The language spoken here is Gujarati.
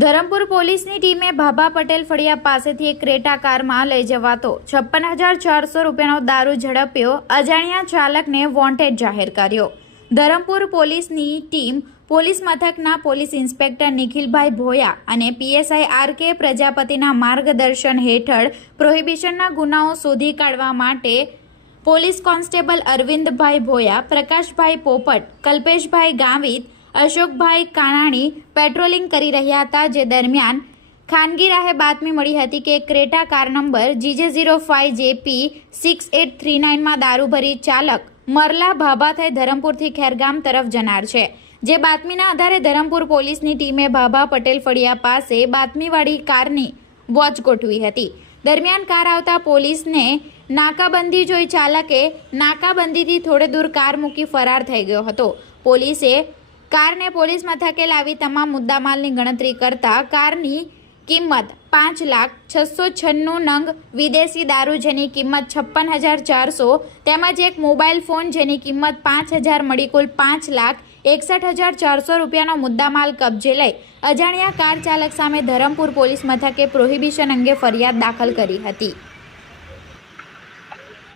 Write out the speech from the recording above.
ધરમપુર પોલીસની ટીમે ભાભા પટેલ ફળિયા પાસેથી એક ક્રેટા કારમાં લઈ જવાતો. છપ્પન હજાર ચારસો રૂપિયાનો દારૂ ઝડપ્યો. અજાણ્યા ચાલકને વોન્ટેડ જાહેર કર્યો. ધરમપુર પોલીસની ટીમ પોલીસ મથકના પોલીસ ઇન્સ્પેક્ટર નિખિલભાઈ ભોયા અને પીએસઆઈ આર કે પ્રજાપતિના માર્ગદર્શન હેઠળ પ્રોહિબિશનના ગુનાઓ શોધી કાઢવા માટે police constable Arvindbhai Bhoya, Prakashbhai Popat, Kalpeshbhai Gavit Ashokbhai Kanani patrolling કરી રહ્યા હતા, જે દરમિયાન ખાનગી રાહે બાતમી મળી હતી કે Creta car number GJ zero five JP six eight three નાઇનમાં દારૂ ભરી ચાલક મરલા ભાભા થઈ ધરમપુરથી ખેરગામ તરફ જનાર છે. જે બાતમીના આધારે ધરમપુર પોલીસની ટીમે ભાભા પટેલ ફળિયા પાસે બાતમીવાળી કારની વોચ ગોઠવી હતી. દરમિયાન કાર આવતા પોલીસને નાકાબંધી જોઈ ચાલકે નાકાબંધીથી થોડે દૂર કાર મૂકી ફરાર થઈ ગયો હતો. પોલીસે કારને પોલીસ મથકે લાવી તમામ મુદ્દામાલની ગણતરી કરતા કારની કિંમત પાંચ લાખ છસો છન્નું નંગ વિદેશી દારૂ જેની કિંમત છપ્પન હજાર ચારસો તેમજ એક મોબાઈલ ફોન જેની કિંમત પાંચ હજાર મળી કુલ પાંચ લાખ એકસઠ હજાર ચારસો રૂપિયાનો મુદ્દામાલ કબજે લઈ અજાણ્યા કાર ચાલક સામે ધરમપુર પોલીસ મથકે પ્રોહિબિશન અંગે ફરિયાદ દાખલ કરી હતી.